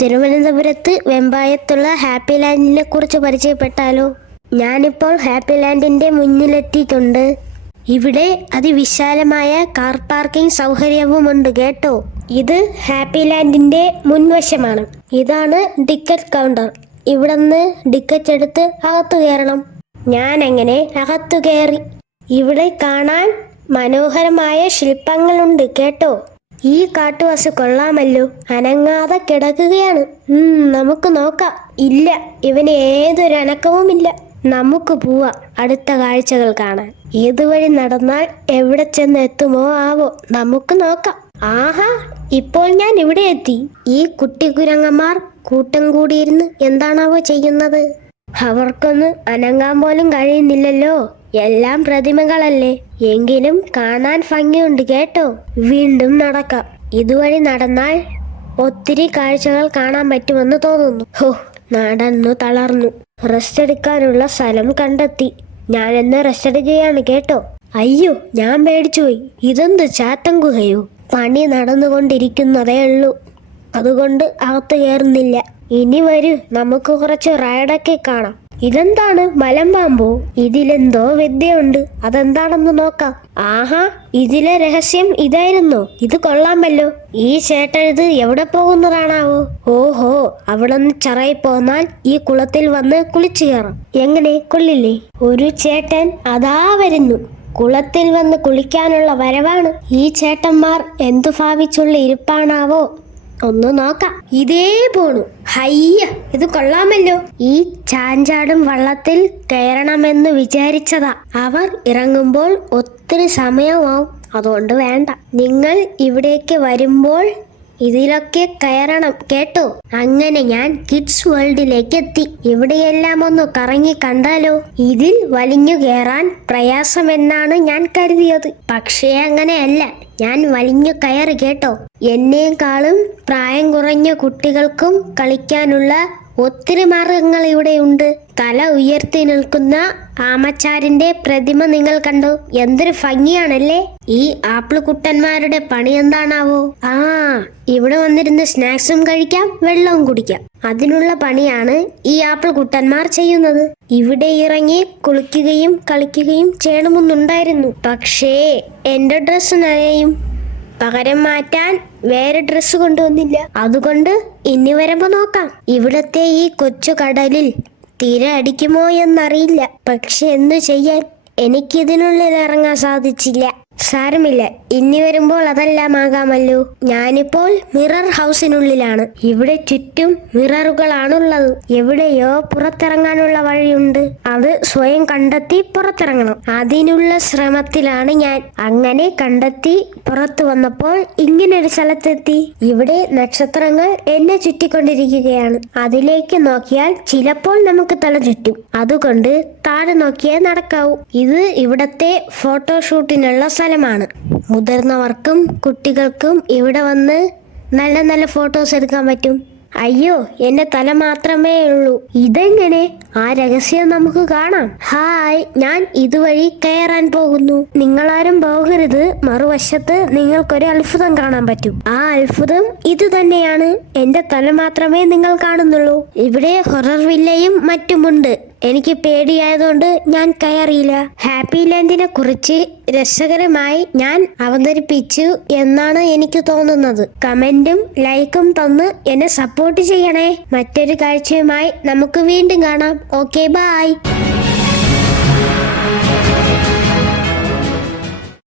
തിരുവനന്തപുരത്ത് വെമ്പായത്തുള്ള ഹാപ്പി ലാൻഡിനെ കുറിച്ച് പരിചയപ്പെട്ടാലോ? ഞാനിപ്പോൾ ഹാപ്പി ലാൻഡിന്റെ മുന്നിലെത്തിയിട്ടുണ്ട്. ഇവിടെ അതിവിശാലമായ കാർ പാർക്കിംഗ് സൗകര്യവുമുണ്ട് കേട്ടോ. ഇത് ഹാപ്പി ലാൻഡിന്റെ മുൻവശമാണ്. ഇതാണ് ടിക്കറ്റ് കൗണ്ടർ. ഇവിടുന്ന് ടിക്കറ്റ് എടുത്ത് അകത്തു കയറണം. ഞാൻ അങ്ങനെ അകത്തു കയറി. ഇവിടെ കാണാൻ മനോഹരമായ ശില്പങ്ങളുണ്ട് കേട്ടോ. ഈ കാട്ടുവാസ കൊള്ളാമല്ലോ, അനങ്ങാതെ കിടക്കുകയാണ്. നമുക്ക് നോക്കാം. ഇല്ല, ഇവന് ഏതൊരു അനക്കവുമില്ല. നമുക്ക് പോവാം അടുത്ത കാഴ്ചകൾ കാണാൻ. ഏതുവഴി നടന്നാൽ എവിടെ ചെന്ന് എത്തുമോ ആവോ, നമുക്ക് നോക്കാം. ആഹാ, ഇപ്പോൾ ഞാൻ ഇവിടെ എത്തി. ഈ കുട്ടി കുരങ്ങന്മാർ കൂട്ടം കൂടിയിരുന്ന് എന്താണാവോ ചെയ്യുന്നത്? അവർക്കൊന്ന് അനങ്ങാൻ പോലും കഴിയുന്നില്ലല്ലോ. എല്ലാം പ്രതിമകളല്ലേ, എങ്കിലും കാണാൻ ഭംഗിയുണ്ട് കേട്ടോ. വീണ്ടും നടക്കാം. ഇതുവഴി നടന്നാൽ ഒത്തിരി കാഴ്ചകൾ കാണാൻ പറ്റുമെന്ന് തോന്നുന്നു. നടന്നു തളർന്നു. റെസ്റ്റ് എടുക്കാനുള്ള സ്ഥലം കണ്ടെത്തി. ഞാനെന്ന് റെസ്റ്റ് എടുക്കുകയാണ് കേട്ടോ. അയ്യോ, ഞാൻ പേടിച്ചുപോയി. ഇതെന്ത് ചാത്തൻ ഗുഹയോ? പണി നടന്നുകൊണ്ടിരിക്കുന്നതേ ഉള്ളൂ, അതുകൊണ്ട് അകത്ത് കയറുന്നില്ല. ഇനി വരൂ, നമുക്ക് കുറച്ച് റൈഡൊക്കെ കാണാം. ഇതെന്താണ്, മലമ്പാമ്പോ? ഇതിലെന്തോ വിദ്യയുണ്ട്, അതെന്താണെന്ന് നോക്കാം. ആഹാ, ഇതിലെ രഹസ്യം ഇതായിരുന്നോ? ഇത് കൊള്ളാമല്ലോ. ഈ ചേട്ടൻ ഇത് എവിടെ പോകുന്നതാണാവോ? ഓഹോ, അവിടെ നിന്ന് ചറയി പോന്നാൽ ഈ കുളത്തിൽ വന്ന് കുളിച്ചു കയറാം. എങ്ങനെ, കൊള്ളില്ലേ? ഒരു ചേട്ടൻ അതാ വരുന്നു. കുളത്തിൽ വന്ന് കുളിക്കാനുള്ള വരവാണ്. ഈ ചേട്ടന്മാർ എന്തു ഭാവിച്ചുള്ള ഇരിപ്പാണാവോ? ഒന്ന് നോക്കാം. ഇതേ പോണു. ഹയ്യ, ഇത് കൊള്ളാമല്ലോ. ഈ ചാഞ്ചാടും വള്ളത്തിൽ കയറണമെന്ന് വിചാരിച്ചതാ. അവർ ഇറങ്ങുമ്പോൾ ഒത്തിരി സമയമാവും, അതുകൊണ്ട് വേണ്ട. നിങ്ങൾ ഇവിടേക്ക് വരുമ്പോൾ ഇതിലൊക്കെ കയറണം കേട്ടോ. അങ്ങനെ ഞാൻ കിഡ്സ് വേൾഡിലേക്ക് എത്തി. ഇവിടെയെല്ലാം ഒന്ന് കറങ്ങി കണ്ടാലോ? ഇതിൽ വലിഞ്ഞു കയറാൻ പ്രയാസമെന്നാണ് ഞാൻ കരുതിയത്. പക്ഷേ അങ്ങനെയല്ല, ഞാൻ വലിഞ്ഞു കയറി കേട്ടോ. എന്നേക്കാളും പ്രായം കുറഞ്ഞ കുട്ടികൾക്കും കളിക്കാനുള്ള ഒത്തിരി മാർഗങ്ങൾ ഇവിടെയുണ്ട്. തല ഉയർത്തി നിൽക്കുന്ന ആമച്ചാരിന്റെ പ്രതിമ നിങ്ങൾ കണ്ടോ? എന്തൊരു ഭംഗിയാണല്ലേ. ഈ ആപ്പിൾ കുട്ടന്മാരുടെ പണി എന്താണാവോ? ഇവിടെ വന്നിരുന്ന് സ്നാക്സും കഴിക്കാം, വെള്ളവും കുടിക്കാം. അതിനുള്ള പണിയാണ് ഈ ആപ്പിൾ കുട്ടന്മാർ ചെയ്യുന്നത്. ഇവിടെ ഇറങ്ങി കുളിക്കുകയും കളിക്കുകയും ചെയ്യണമെന്നുണ്ടായിരുന്നു. പക്ഷേ എന്റെ ഡ്രസ്സ് നനയും. പകരം മാറ്റാൻ വേറെ ഡ്രസ്സ് കൊണ്ടുവന്നില്ല. അതുകൊണ്ട് ഇനി വരുമ്പോ നോക്കാം. ഇവിടത്തെ ഈ കൊച്ചു കടലിൽ തിര അടിക്കുമോ എന്നറിയില്ല. പക്ഷെ എന്തു ചെയ്യാൻ, എനിക്കിതിനുള്ളിൽ ഇറങ്ങാൻ സാധിച്ചില്ല. സാരമില്ല, ഇനി വരുമ്പോൾ അതെല്ലാം ആകാമല്ലോ. ഞാനിപ്പോൾ മിറർ ഹൗസിനുള്ളിലാണ്. ഇവിടെ ചുറ്റും മിററുകളാണുള്ളത്. എവിടെയോ പുറത്തിറങ്ങാനുള്ള വഴിയുണ്ട്. അത് സ്വയം കണ്ടെത്തി പുറത്തിറങ്ങണം. അതിനുള്ള ശ്രമത്തിലാണ് ഞാൻ. അങ്ങനെ കണ്ടെത്തി പുറത്തു വന്നപ്പോൾ ഇങ്ങനൊരു സ്ഥലത്തെത്തി. ഇവിടെ നക്ഷത്രങ്ങൾ എന്നെ ചുറ്റിക്കൊണ്ടിരിക്കുകയാണ്. അതിലേക്ക് നോക്കിയാൽ ചിലപ്പോൾ നമുക്ക് തല ചുറ്റും. അതുകൊണ്ട് താഴെ നോക്കിയേ നടക്കാവൂ. ഇത് ഇവിടത്തെ ഫോട്ടോഷൂട്ടിനുള്ള സ്ഥലമാണ്. മുതിർന്നവർക്കും കുട്ടികൾക്കും ഇവിടെ വന്ന് നല്ല നല്ല ഫോട്ടോസ് എടുക്കാൻ പറ്റും. അയ്യോ, എന്റെ തല മാത്രമേ ഉള്ളൂ. ഇതെങ്ങനെ? ആ രഹസ്യം നമുക്ക് കാണാം. ഹായ്, ഞാൻ ഇതുവഴി കയറാൻ പോകുന്നു. നിങ്ങളാരും പോകരുത്. മറുവശത്ത് നിങ്ങൾക്കൊരു അത്ഭുതം കാണാൻ പറ്റും. ആ അത്ഭുതം ഇത് തന്നെയാണ്. എന്റെ തല മാത്രമേ നിങ്ങൾ കാണുന്നുള്ളൂ. ഇവിടെ ഹൊറർ വില്ലയും മറ്റുമുണ്ട്. എനിക്ക് പേടിയായതുകൊണ്ട് ഞാൻ കയറിയില്ല. ഹാപ്പി ലാൻഡിനെ കുറിച്ച് രസകരമായി ഞാൻ അവതരിപ്പിച്ചു എന്നാണ് എനിക്ക് തോന്നുന്നത്. കമന്റും ലൈക്കും തന്ന് എന്നെ സപ്പോർട്ട് ചെയ്യണേ. മറ്റൊരു കാഴ്ചയുമായി നമുക്ക് വീണ്ടും കാണാം. Okay, by.